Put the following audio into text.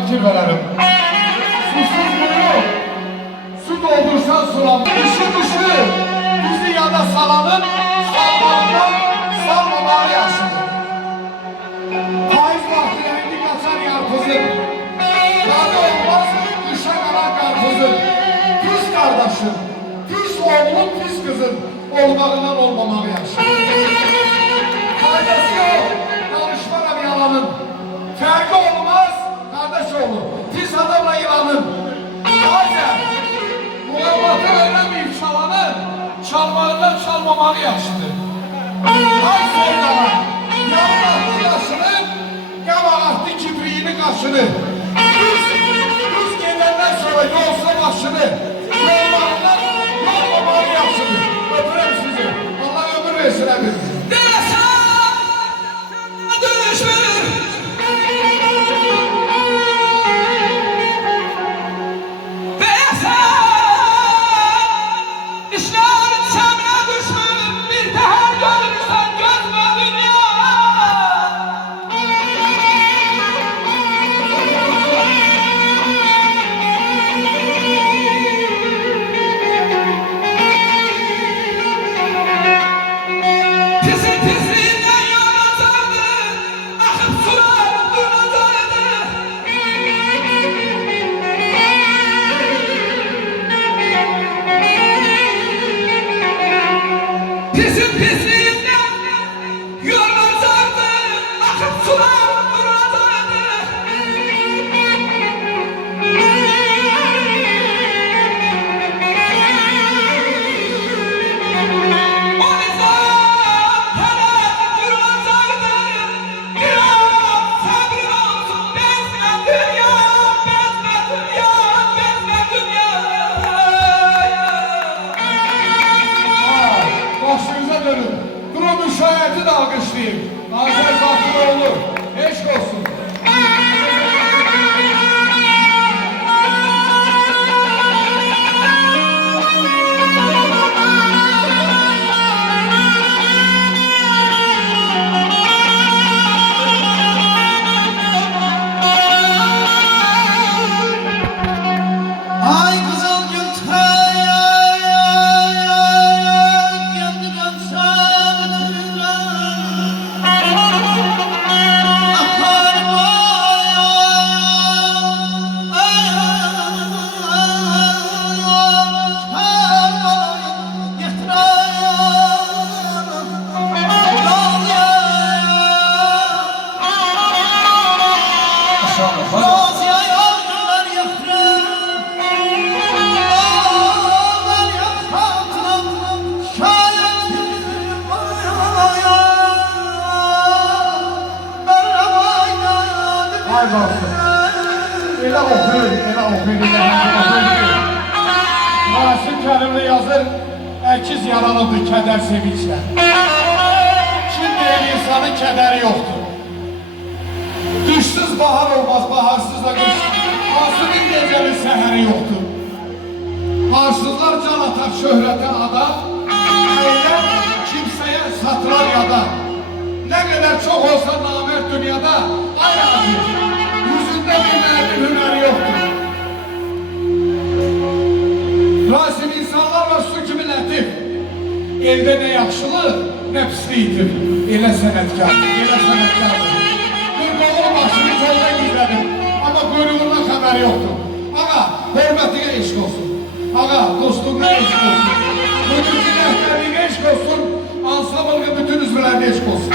fakir verərim. Susuz quyu, su doldursan sulam. Dışı, bizi yada salanın, salmağından salmamağı yaşıdır. Faiz vakti rendi kaçar yarpızın. Yadı olmaz, dışa kalan karpızın. Pis kardeşim, pis oğlum, pis kızın. Olmağından olmamağı yaşıdır. Faydası yok, danışmana bir yalanın. Ferdi olmaz, kardeş oğlu. Pis adamla yılanın. Bazen muhabbatı öğrenmeyip çalanı, çalmağından çalmamağı yaşıdır. Ay soydana, yanlattı yaşını, yamağı kibriğini kaşını. Düz gedenden sonra yolsa başını, yollarından yolmamağı yaşıdır. Öpürüm sizi, Allah ömür versin hepinizi. Durun müşahiyeti de alkışlayayım. Nazer Bakıroğlu, eşk olsun. Hayır olsun. Elə oxuyur. Rasim Kərimli yazır, əkiz yaralıdır kədər sevinçlə. Kim deyir insanın kədəri yoxdur. Düşsüz bahar olmaz, baharsız da qış. Asının gecənin səhəri yoxdur. Arsızlar can atar şöhrətə adam, eyləm kimsəyə satırar yada. Nə qədər çox olsa namərd dünyada, ay azir, yüzündə bir mərdi hünəri yoxdur. Rasim insanlar var su kimi lətif, elde nə yaxşılıq, nə pisliyidir. Elə sənətkardır. Qırqoğlu başını kolda gizlədim, amma quyruğundan xəbəri yoxdur. Ağa, hörmətinə eşq olsun. Ağa, dostluğuna eşq olsun. Bugünkü rəhbərliğine eşq olsun. Ansambılğı bütün üzvlərine eşq olsun.